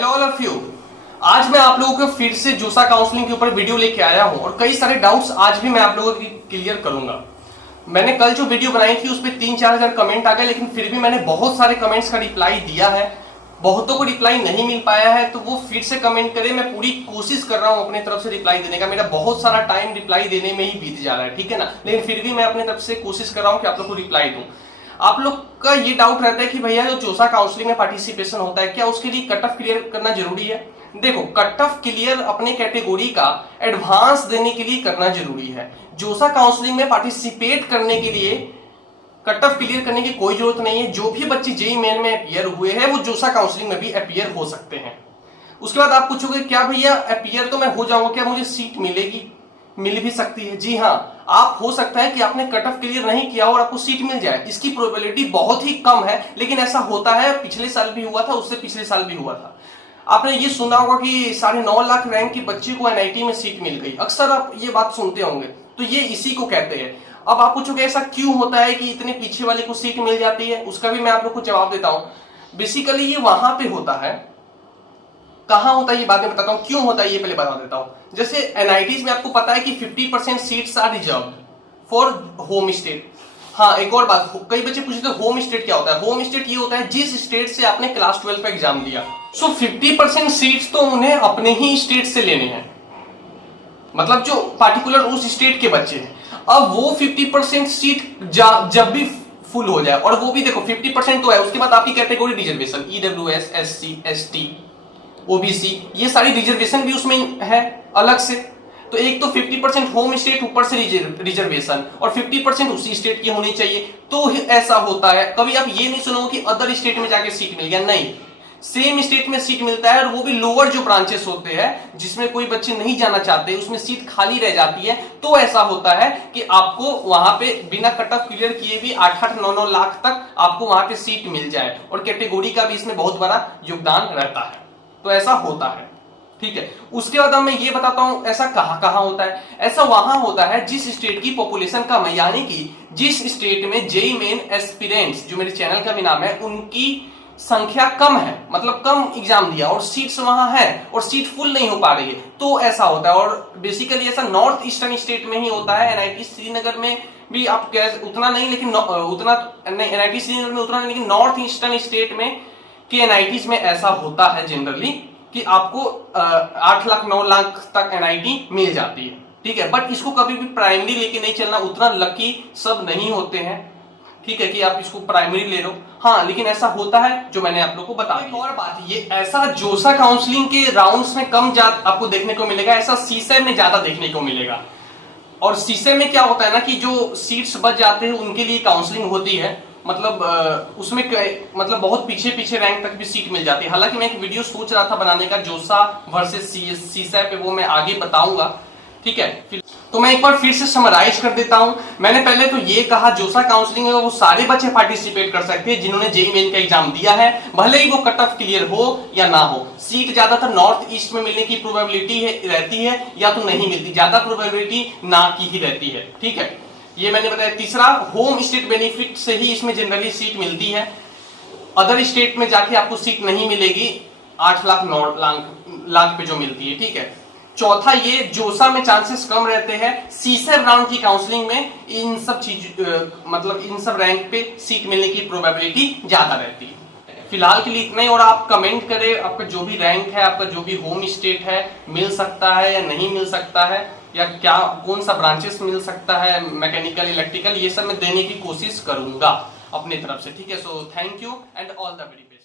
Hello all of you. आज मैं आप लोगों को फिर से जोसा काउंसलिंग के ऊपर वीडियो लेके आया हूं और कई सारे डाउट्स आज भी मैं आप लोगों की क्लियर करूंगा। मैंने कल जो वीडियो बनाई थी उस पर 3-4 हजार कमेंट आ गए, लेकिन फिर भी मैंने बहुत सारे कमेंट्स का रिप्लाई दिया है। बहुतों को रिप्लाई नहीं मिल पाया है तो वो फिर से कमेंट करें। मैं पूरी कोशिश कर रहा हूं अपनी तरफ से रिप्लाई देने का। मेरा बहुत सारा टाइम रिप्लाई देने में ही बीत जा रहा है, ठीक है ना, लेकिन फिर भी मैं अपनी तरफ से कोशिश कर रहा हूं कि आप लोग को रिप्लाई दूं। आप लोग का ये डाउट रहता है कि भैया जो जोसा काउंसलिंग में पार्टिसिपेशन होता है क्या उसके लिए कट ऑफ क्लियर करना जरूरी है। देखो, कट ऑफ क्लियर अपने कैटेगरी का एडवांस देने के लिए करना जरूरी है। जोसा काउंसलिंग में पार्टिसिपेट करने के लिए कट ऑफ क्लियर करने की कोई जरूरत नहीं है। जो भी बच्चे जेईई मेन में अपीयर हुए हैं वो जोसा काउंसलिंग में भी अपीयर हो सकते हैं। उसके बाद आप पूछोगे क्या भैया अपीयर तो मैं हो जाऊंगा, क्या मुझे सीट मिलेगी? मिल भी सकती है। जी हाँ, आप हो सकता है कि आपने कट ऑफ क्लियर नहीं किया और आपको सीट मिल जाए। इसकी प्रोबेबिलिटी बहुत ही कम है, लेकिन ऐसा होता है। पिछले साल भी हुआ था, उससे पिछले साल भी हुआ था। आपने ये सुना होगा कि 9.5 लाख रैंक के बच्चे को एनआईटी में सीट मिल गई। अक्सर आप ये बात सुनते होंगे, तो ये इसी को कहते हैं। अब आप पूछोगे ऐसा क्यों होता है कि इतने पीछे वाले को सीट मिल जाती है? उसका भी मैं आप लोग को जवाब देता हूं। बेसिकली ये वहां पे होता है, कहां होता है ये बाद में बताता हूं। क्यों होता है ये पहले बता देता हूं। जैसे एनआईटीज में आपको पता है कि 50% seats are reserved for home state. हाँ, एक और बात, कई बच्चे पूछते हैं होम स्टेट क्या होता है। होम स्टेट ये होता है जिस स्टेट से आपने क्लास 12 का एग्जाम दिया। सो 50% सीट्स तो उन्हें अपने ही स्टेट से लेने हैं, मतलब जो पार्टिकुलर उस स्टेट के बच्चे हैं। अब वो 50% सीट जब भी फुल हो जाए, और वो भी देखो 50% तो है, उसके बाद आपकी category reservation EWS, SC, ST, OBC, ये सारी रिजर्वेशन भी उसमें है अलग से। तो एक तो 50% होम स्टेट, ऊपर से रिजर्वेशन, और 50% उसी स्टेट की होनी चाहिए। तो ऐसा होता है। कभी आप ये नहीं सुनोगे कि अदर स्टेट में जाके सीट मिल गया, नहीं, सेम स्टेट में सीट मिलता है। और वो भी लोअर जो ब्रांचेस होते हैं जिसमें कोई बच्चे नहीं जाना चाहते, उसमें सीट खाली रह जाती है। तो ऐसा होता है कि आपको वहां पे बिना कट ऑफ क्लियर किए भी 8-8, 9-9 लाख तक आपको वहां पे सीट मिल जाए। और कैटेगरी का भी इसमें बहुत बड़ा योगदान रहता है। तो ऐसा होता है, ठीक है। उसके बाद अब मैं ये बताता हूं ऐसा कहां होता है। ऐसा वहां होता है जिस स्टेट की पॉपुलेशन कम है, यानी कि जिस स्टेट में जेईई मेन एस्पिरेंट्स, जो मेरे चैनल का भी नाम है, उनकी संख्या कम है, मतलब कम एग्जाम दिया और सीट्स वहां है और सीट फुल नहीं हो पा रही है, तो ऐसा होता है। और बेसिकली ऐसा नॉर्थ ईस्टर्न स्टेट में ही होता है। एनआईटी श्रीनगर में भी आप उतना नहीं, लेकिन उतना एनआईटी श्रीनगर में उतना नहीं, लेकिन नॉर्थ ईस्टर्न स्टेट में कि एनआईटीज में ऐसा होता है जनरली कि आपको 8 लाख 9 लाख तक एनआईटी मिल जाती है, ठीक है। बट इसको कभी भी प्राइमरी लेके नहीं चलना, उतना लकी सब नहीं होते हैं, ठीक है, कि आप इसको प्राइमरी ले लो। हाँ, लेकिन ऐसा होता है जो मैंने आप लोग को बताया। एक और बात, ये ऐसा जोसा काउंसलिंग के राउंड्स में कम आपको देखने को मिलेगा, ऐसा सीसैट में ज्यादा देखने को मिलेगा। और सीसैट में क्या होता है ना कि जो सीट्स बच जाते हैं उनके लिए काउंसलिंग होती है, मतलब उसमें मतलब बहुत पीछे रैंक तक भी सीट मिल जाती है। हालांकि मैं एक वीडियो सोच रहा था बनाने का जोसा वर्सेस सीसैट पे, वो मैं आगे बताऊंगा, ठीक है। तो मैं एक बार फिर से समराइज कर देता हूं। मैंने पहले तो ये कहा जोसा काउंसलिंग में वो सारे बच्चे पार्टिसिपेट कर सकते हैं जिन्होंने जेईई मेन का एग्जाम दिया है, भले ही वो कट ऑफ क्लियर हो या ना हो। सीट ज्यादातर नॉर्थ ईस्ट में मिलने की प्रोबेबिलिटी रहती है या तो नहीं मिलती, ज्यादा प्रोबेबिलिटी ना की ही रहती है, ठीक है। ये मैंने बताया। तीसरा, होम स्टेट बेनिफिट से ही इसमें जनरली सीट मिलती है। अदर स्टेट में जाके आपको सीट नहीं मिलेगी 8 लाख 9 लाख पे जो मिलती है, ठीक है। चौथा, ये जोसा में चांसेस कम रहते हैं। सीसैट राउंड की काउंसलिंग में इन सब चीज मतलब इन सब रैंक पे सीट मिलने की प्रोबेबिलिटी ज्यादा रहती है। फिलहाल के लिए इतना ही। और आप कमेंट करें आपका जो भी रैंक है, आपका जो भी होम स्टेट है, मिल सकता है या नहीं मिल सकता है, या क्या कौन सा ब्रांचेस मिल सकता है, मैकेनिकल, इलेक्ट्रिकल, ये सब मैं देने की कोशिश करूंगा अपनी तरफ से, ठीक है। So thank you and all the very best.